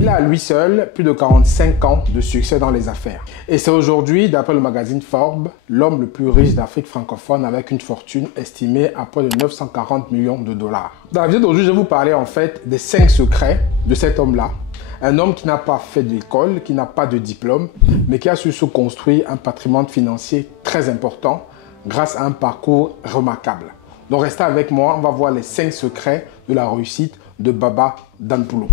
Il a à lui seul plus de 45 ans de succès dans les affaires. Et c'est aujourd'hui, d'après le magazine Forbes, l'homme le plus riche d'Afrique francophone avec une fortune estimée à près de 940 millions de dollars. Dans la vidéo d'aujourd'hui, je vais vous parler en fait des 5 secrets de cet homme-là. Un homme qui n'a pas fait d'école, qui n'a pas de diplôme, mais qui a su se construire un patrimoine financier très important grâce à un parcours remarquable. Donc restez avec moi, on va voir les 5 secrets de la réussite de Baba Danpoulo.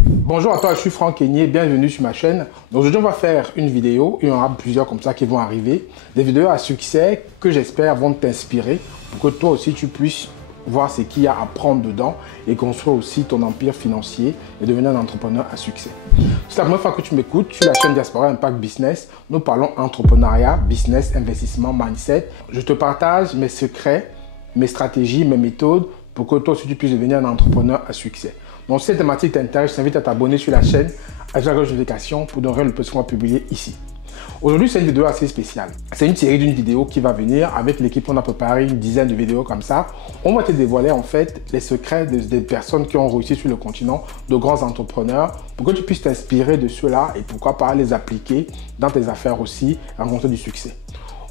Bonjour à toi, je suis Franck Kenyé, bienvenue sur ma chaîne. Aujourd'hui, on va faire une vidéo, il y en aura plusieurs comme ça qui vont arriver. Des vidéos à succès que j'espère vont t'inspirer pour que toi aussi tu puisses voir ce qu'il y a à prendre dedans et construire aussi ton empire financier et devenir un entrepreneur à succès. Si c'est la première fois que tu m'écoutes sur la chaîne Diaspora Impact Business, nous parlons entrepreneuriat, business, investissement, mindset. Je te partage mes secrets, mes stratégies, mes méthodes pour que toi aussi tu puisses devenir un entrepreneur à succès. Donc, si cette thématique t'intéresse, je t'invite à t'abonner sur la chaîne, à la cloche de notification pour donner le petit qu'on va publier ici. Aujourd'hui, c'est une vidéo assez spéciale. C'est une série d'une vidéo qui va venir avec l'équipe. On a préparé une dizaine de vidéos comme ça. On va te dévoiler en fait les secrets des personnes qui ont réussi sur le continent, de grands entrepreneurs, pour que tu puisses t'inspirer de ceux-là et pourquoi pas les appliquer dans tes affaires aussi et rencontrer du succès.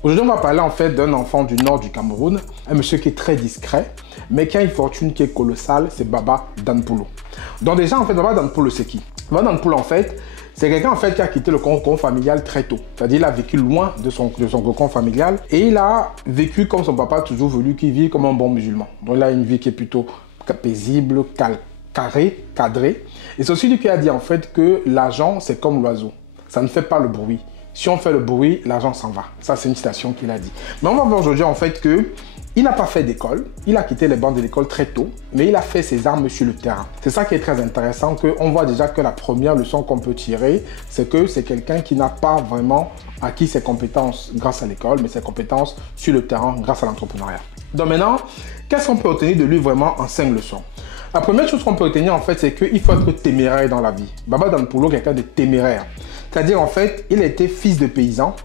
Aujourd'hui, on va parler en fait d'un enfant du nord du Cameroun, un monsieur qui est très discret, mais qui a une fortune qui est colossale, c'est Baba Danpoulo. Donc déjà, en fait, Baba Danpoulo, c'est qui? Baba Danpoulo, en fait, c'est quelqu'un en fait qui a quitté le cocon familial très tôt. C'est-à-dire, il a vécu loin de son cocon familial et il a vécu comme son papa a toujours voulu qu'il vive comme un bon musulman. Donc, il a une vie qui est plutôt paisible, carrée, cadrée. Et c'est aussi lui qui a dit en fait que l'argent, c'est comme l'oiseau. Ça ne fait pas le bruit. Si on fait le bruit, l'argent s'en va. Ça, c'est une citation qu'il a dit. Mais on va voir aujourd'hui en fait que il n'a pas fait d'école, il a quitté les bancs de l'école très tôt, mais il a fait ses armes sur le terrain. C'est ça qui est très intéressant, qu'on voit déjà que la première leçon qu'on peut tirer, c'est que c'est quelqu'un qui n'a pas vraiment acquis ses compétences grâce à l'école, mais ses compétences sur le terrain grâce à l'entrepreneuriat. Donc maintenant, qu'est-ce qu'on peut obtenir de lui vraiment en 5 leçons? La première chose qu'on peut obtenir en fait, c'est qu'il faut être téméraire dans la vie. Baba Danpoulo, quelqu'un de téméraire. C'est-à-dire en fait, il était fils de paysan.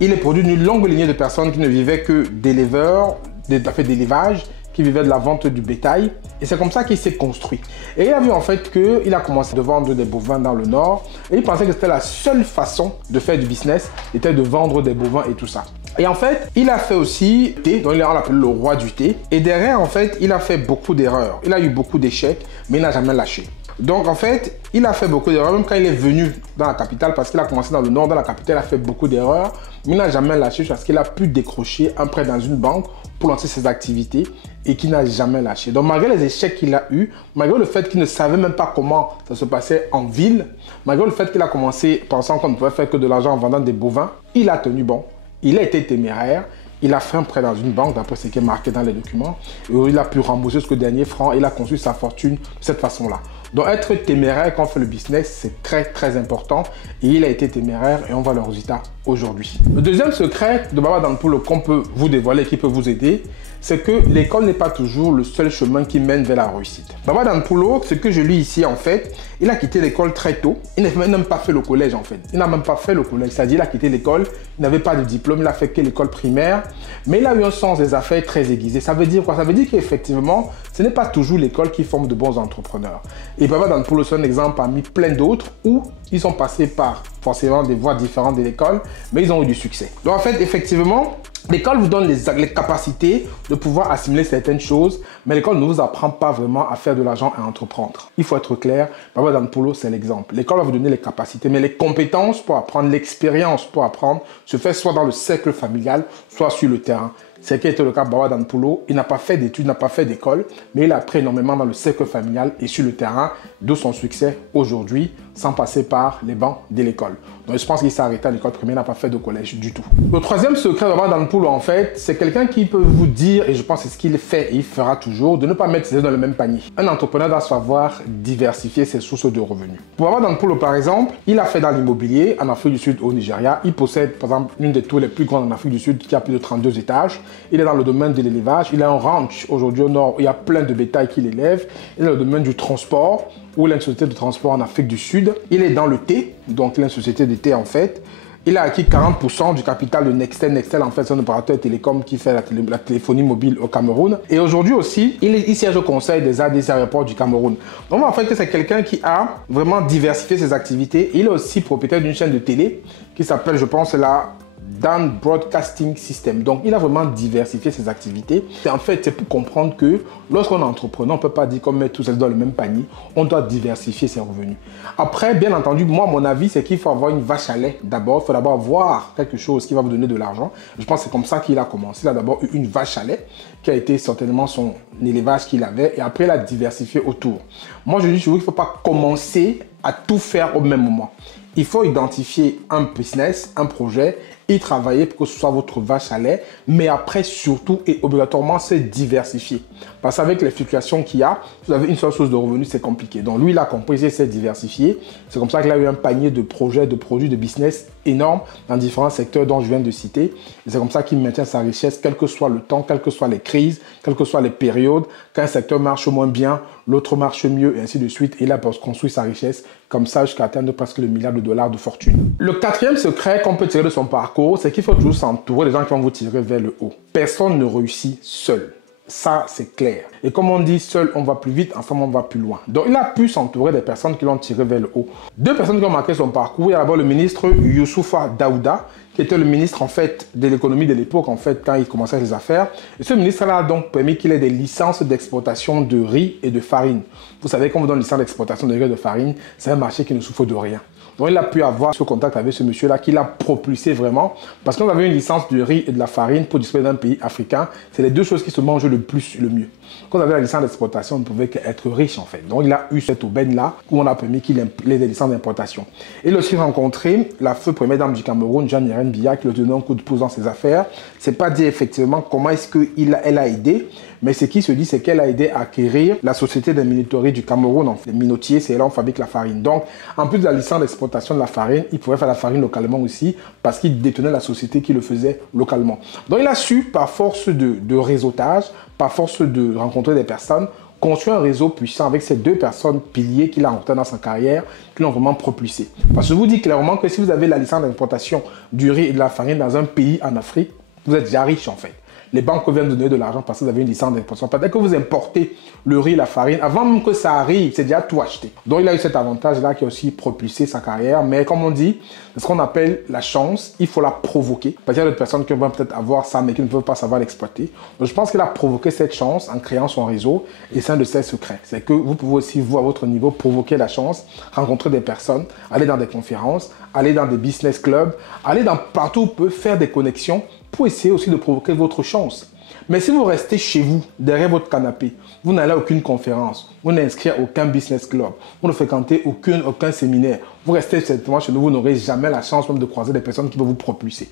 Il est produit d'une longue lignée de personnes qui ne vivaient que d'éleveurs, d'élevage, qui vivaient de la vente du bétail. Et c'est comme ça qu'il s'est construit. Et il a vu en fait qu'il a commencé à vendre des bovins dans le nord. Et il pensait que c'était la seule façon de faire du business, c'était de vendre des bovins et tout ça. Et en fait, il a fait aussi thé, donc on l'appelle le roi du thé. Et derrière, en fait, il a fait beaucoup d'erreurs. Il a eu beaucoup d'échecs, mais il n'a jamais lâché. Donc en fait, il a fait beaucoup d'erreurs, même quand il est venu dans la capitale, parce qu'il a commencé dans le nord, dans la capitale, il a fait beaucoup d'erreurs, mais il n'a jamais lâché parce qu'il a pu décrocher un prêt dans une banque pour lancer ses activités et qu'il n'a jamais lâché. Donc malgré les échecs qu'il a eus, malgré le fait qu'il ne savait même pas comment ça se passait en ville, malgré le fait qu'il a commencé pensant qu'on ne pouvait faire que de l'argent en vendant des bovins, il a tenu bon, il a été téméraire. Il a fait un prêt dans une banque, d'après ce qui est marqué dans les documents. Et il a pu rembourser ce dernier franc. Il a construit sa fortune de cette façon-là. Donc, être téméraire quand on fait le business, c'est très, très important. Et il a été téméraire et on voit le résultat aujourd'hui. Le deuxième secret de Baba Danpoulo qu'on peut vous dévoiler, qui peut vous aider, c'est que l'école n'est pas toujours le seul chemin qui mène vers la réussite. Baba Danpoulo, ce que je lis ici, en fait, il a quitté l'école très tôt. Il n'a même pas fait le collège, en fait. Il n'a même pas fait le collège. C'est-à-dire, il a quitté l'école, il n'avait pas de diplôme, il a fait que l'école primaire. Mais il a eu un sens des affaires très aiguisé. Ça veut dire quoi? Ça veut dire qu'effectivement, ce n'est pas toujours l'école qui forme de bons entrepreneurs. Et Baba Danpoulo, c'est un exemple parmi plein d'autres où ils sont passés par forcément des voies différentes de l'école, mais ils ont eu du succès. Donc en fait, effectivement, l'école vous donne les capacités de pouvoir assimiler certaines choses, mais l'école ne vous apprend pas vraiment à faire de l'argent et à entreprendre. Il faut être clair, Baba Danpoulo, c'est l'exemple. L'école va vous donner les capacités, mais les compétences pour apprendre, l'expérience pour apprendre, se fait soit dans le cercle familial, soit sur le terrain. C'est ce qui était le cas de Baba Danpoulo. Il n'a pas fait d'études, n'a pas fait d'école, mais il a appris énormément dans le cercle familial et sur le terrain, d'où son succès aujourd'hui, sans passer par les bancs de l'école. Donc je pense qu'il s'est arrêté à l'école primaire, n'a pas fait de collège du tout. Le troisième secret de Baba Danpoulo, en fait, c'est quelqu'un qui peut vous dire, et je pense que c'est ce qu'il fait et il fera toujours, de ne pas mettre ses œufs dans le même panier. Un entrepreneur doit savoir diversifier ses sources de revenus. Pour Baba Danpoulo, par exemple, il a fait dans l'immobilier en Afrique du Sud, au Nigeria. Il possède, par exemple, une des tours les plus grandes en Afrique du Sud qui a plus de 32 étages. Il est dans le domaine de l'élevage. Il a un ranch aujourd'hui au nord où il y a plein de bétail qu'il élève. Il est dans le domaine du transport, où il a une société de transport en Afrique du Sud. Il est dans le thé, donc il a une société de thé en fait. Il a acquis 40% du capital de Nextel. Nextel, en fait, c'est un opérateur télécom qui fait la téléphonie mobile au Cameroun. Et aujourd'hui aussi, il siège au conseil des ADC Aéroports du Cameroun. Donc, en fait, c'est quelqu'un qui a vraiment diversifié ses activités. Il est aussi propriétaire d'une chaîne de télé qui s'appelle, je pense, la Dan Broadcasting System. Donc, il a vraiment diversifié ses activités. Et en fait, c'est pour comprendre que lorsqu'on est entrepreneur, on ne peut pas dire qu'on met tous dans le même panier. On doit diversifier ses revenus. Après, bien entendu, moi, mon avis, c'est qu'il faut avoir une vache à lait d'abord. Il faut d'abord avoir quelque chose qui va vous donner de l'argent. Je pense que c'est comme ça qu'il a commencé. Il a d'abord eu une vache à lait qui a été certainement son élevage qu'il avait. Et après, il a diversifié autour. Moi, je dis toujours qu'il ne faut pas commencer à tout faire au même moment. Il faut identifier un business, un projet, y travailler pour que ce soit votre vache à lait, mais après surtout et obligatoirement se diversifier. Parce qu'avec les fluctuations qu'il y a, vous avez une seule source de revenus, c'est compliqué. Donc lui, il a compris, il s'est diversifié. C'est comme ça qu'il a eu un panier de projets, de produits, de business énorme dans différents secteurs dont je viens de citer. Et c'est comme ça qu'il maintient sa richesse, quel que soit le temps, quelles que soient les crises, quelles que soient les périodes. Quand un secteur marche moins bien, l'autre marche mieux, et ainsi de suite. Et là, il construit sa richesse comme ça jusqu'à atteindre presque le milliard de dollars de fortune. Le quatrième secret qu'on peut tirer de son parcours, c'est qu'il faut toujours s'entourer des gens qui vont vous tirer vers le haut. Personne ne réussit seul. Ça, c'est clair. Et comme on dit, seul, on va plus vite, ensemble, on va plus loin. Donc, il a pu s'entourer des personnes qui l'ont tiré vers le haut. Deux personnes qui ont marqué son parcours. Il y a d'abord le ministre Youssoufa Daouda, qui était le ministre, en fait, de l'économie de l'époque, en fait, quand il commençait ses affaires. Et ce ministre-là a donc permis qu'il ait des licences d'exportation de riz et de farine. Vous savez, quand on vous donne une licence d'exportation de riz et de farine, c'est un marché qui ne souffre de rien. Donc, il a pu avoir ce contact avec ce monsieur-là qui l'a propulsé vraiment. Parce qu'on avait une licence de riz et de la farine pour disposer d'un pays africain. C'est les deux choses qui se mangent le plus, le mieux. Quand on avait la licence d'exportation, on ne pouvait qu'être riche en fait. Donc, il a eu cette aubaine-là où on a permis qu'il ait des licences d'importation. Il a aussi rencontré la feu première dame du Cameroun, Jeanne Irène Biya, qui lui donnait un coup de pouce dans ses affaires. C'est pas dit effectivement comment est-ce qu'elle a aidé, mais ce qui se dit, c'est qu'elle a aidé à acquérir la société des minoteries du Cameroun. En fait. Les minotiers, c'est là où on fabrique la farine. Donc, en plus de la licence d'exportation de la farine, il pouvait faire la farine localement aussi parce qu'il détenait la société qui le faisait localement. Donc, il a su, par force de réseautage, par force de rencontrer des personnes, construire un réseau puissant avec ces deux personnes piliers qu'il a rencontrées dans sa carrière, qui l'ont vraiment propulsé. Parce que je vous dis clairement que si vous avez la licence d'importation du riz et de la farine dans un pays en Afrique, vous êtes déjà riche en fait. Les banques viennent de donner de l'argent parce que vous avez une licence d'importation. Peut-être que vous importez le riz et la farine, avant même que ça arrive, c'est déjà tout acheté. Donc il a eu cet avantage-là qui a aussi propulsé sa carrière. Mais comme on dit, c'est ce qu'on appelle la chance. Il faut la provoquer. Parce qu'il y a d'autres personnes qui vont peut-être avoir ça, mais qui ne peuvent pas savoir l'exploiter. Donc je pense qu'il a provoqué cette chance en créant son réseau. Et c'est un de ses secrets. C'est que vous pouvez aussi, vous, à votre niveau, provoquer la chance, rencontrer des personnes, aller dans des conférences, aller dans des business clubs, aller partout où vous pouvez faire des connexions pour essayer aussi de provoquer votre chance. Mais si vous restez chez vous, derrière votre canapé, vous n'allez à aucune conférence, vous n'inscrivez à aucun business club, vous ne fréquentez aucun séminaire, vous restez simplement chez nous, vous n'aurez jamais la chance même de croiser des personnes qui peuvent vous propulser.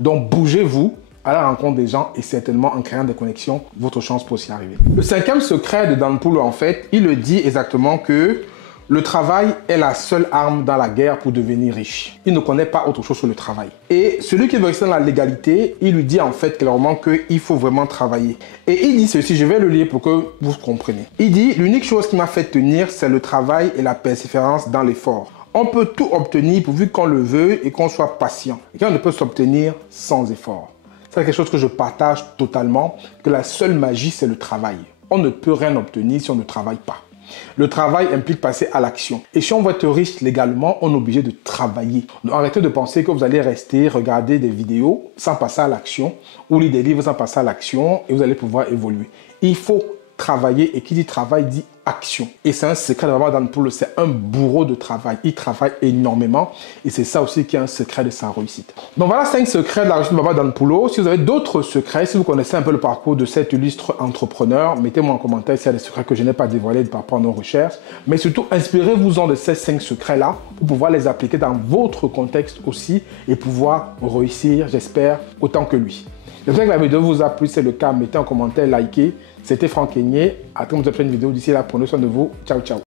Donc bougez-vous à la rencontre des gens et certainement en créant des connexions, votre chance peut aussi arriver. Le cinquième secret de Dan Poule, en fait, il le dit exactement que le travail est la seule arme dans la guerre pour devenir riche. Il ne connaît pas autre chose que le travail. Et celui qui veut rester dans la légalité, il lui dit en fait clairement qu'il faut vraiment travailler. Et il dit ceci, je vais le lire pour que vous compreniez. Il dit, l'unique chose qui m'a fait tenir, c'est le travail et la persévérance dans l'effort. On peut tout obtenir pourvu qu'on le veuille et qu'on soit patient. Et qu'on ne peut s'obtenir sans effort. C'est quelque chose que je partage totalement, que la seule magie, c'est le travail. On ne peut rien obtenir si on ne travaille pas. Le travail implique passer à l'action. Et si on veut être riche légalement, on est obligé de travailler. Donc, arrêtez de penser que vous allez rester, regarder des vidéos sans passer à l'action, ou lire des livres sans passer à l'action, et vous allez pouvoir évoluer. Il faut travailler, et qui dit travail dit action. Et c'est un secret de Baba Dan Poule, c'est un bourreau de travail. Il travaille énormément, et c'est ça aussi qui est un secret de sa réussite. Donc voilà 5 secrets de la réussite de Baba Dan Poule. Si vous avez d'autres secrets, si vous connaissez un peu le parcours de cet illustre entrepreneur, mettez-moi en commentaire s'il y a des secrets que je n'ai pas dévoilés par rapport à nos recherches. Mais surtout, inspirez-vous-en de ces 5 secrets-là pour pouvoir les appliquer dans votre contexte aussi et pouvoir réussir, j'espère, autant que lui. J'espère que la vidéo vous a plu. Si c'est le cas, mettez un commentaire, likez. C'était Franck Kenyé. À très bientôt pour une vidéo. D'ici là, prenez soin de vous. Ciao, ciao.